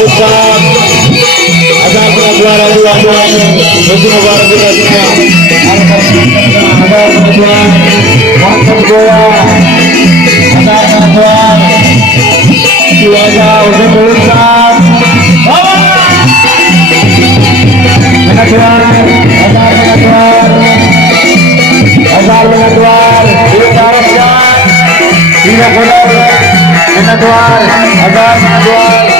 Ustaz agar pengajuan dua-dua bagi mubarak kita semua agar pengajuan waktu goya agar pengajuan keluarga untuk Ustaz pengajuan kita harapkan tidak boleh pengajuan agar pengajuan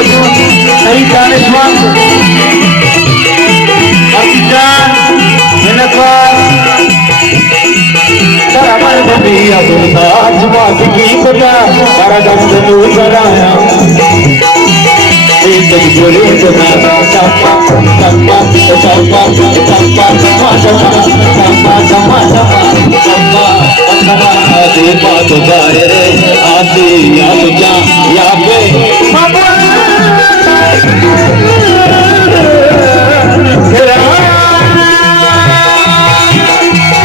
शहीद दानिशमंद अफजान मेहनतवार हमारे भैया आज बात की बता सारा दम तो बनाया एक बोले तो चंपा चंपा चंपा चंपा चंपा चंपा चंपा दे बात गारे रे आते आप क्या या पे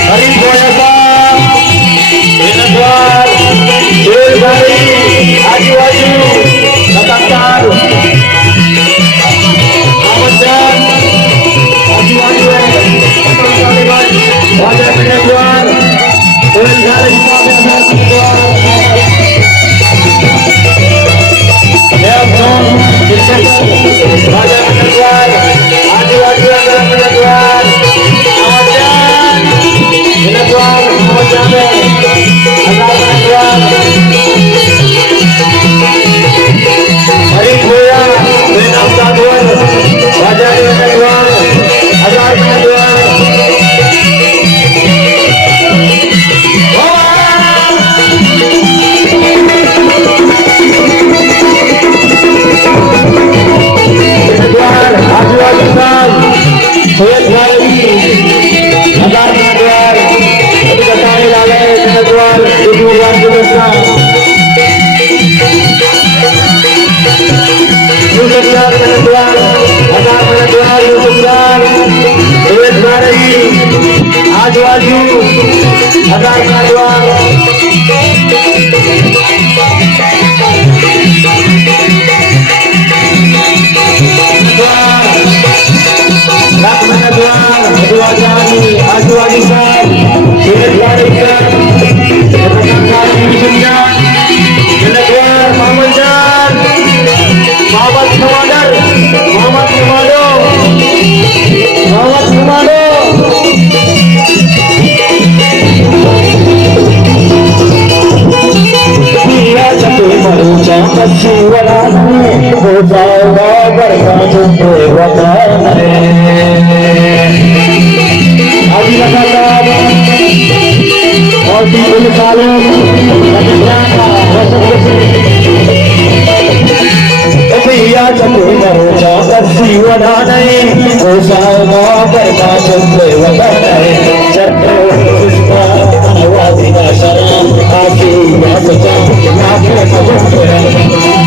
हरी गोयबा मेहनतवार शेर भाई आजू-बाजू लगातार आमदार आजू-बाजू राजा मेहनतवार कोई घर मेहनतवार राजा मेहनतवार आजू-बाजू मेहनतवार आमदार मेहनतवार हरी भैया नाम साधुवन राजा मेहनतवार हजार मेहनतवार आजू-बाजू साल सैयद भारती हजार मेहनतवार बताने वाले मेहनतवार एक बार गुजरता यूसुफयार मेहनतवार हजार मेहनतवार यूसुफयार सैयद भारती आजू-बाजू हजार मेहनतवार लाख मेहनतवार आजू-बाजू आजू-बाजू साहब सैयद भारती मेहनतवार Mohammad Jan Mohammad commander Mohammad commando Mohammad commando पिया चके मरो चांदी वाला ने हो जाएगा बरका तुझे वतन आज लगातार और 3 सालों भैया चले मरो चांदी वाला नहीं हो जाएगा बरका तुझे वतन चक्र पुष्पा आवाज़ का शराब आके बात का नाके कबूल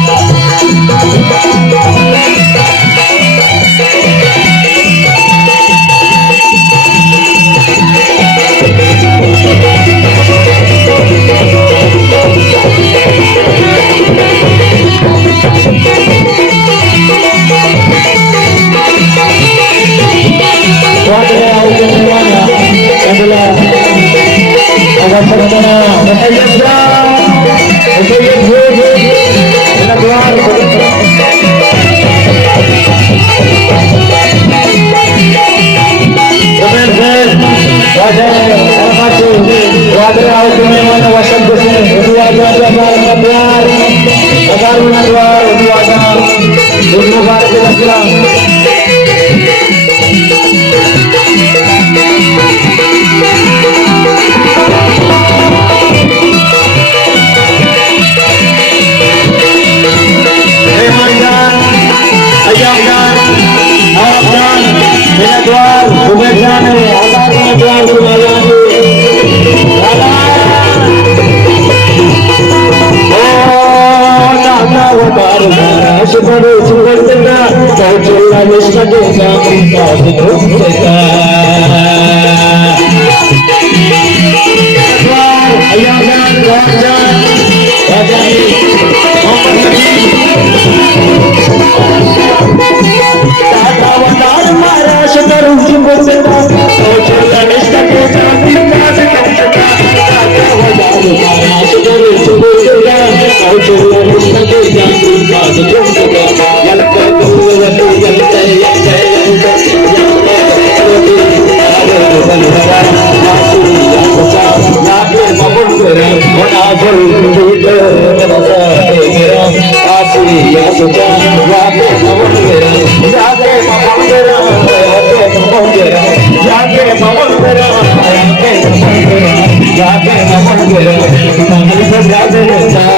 तुझ्या जागे मंदिर जागे मंदिर जागे मंदिर जागे मंदिर जागे मंदिर जागे मंदिर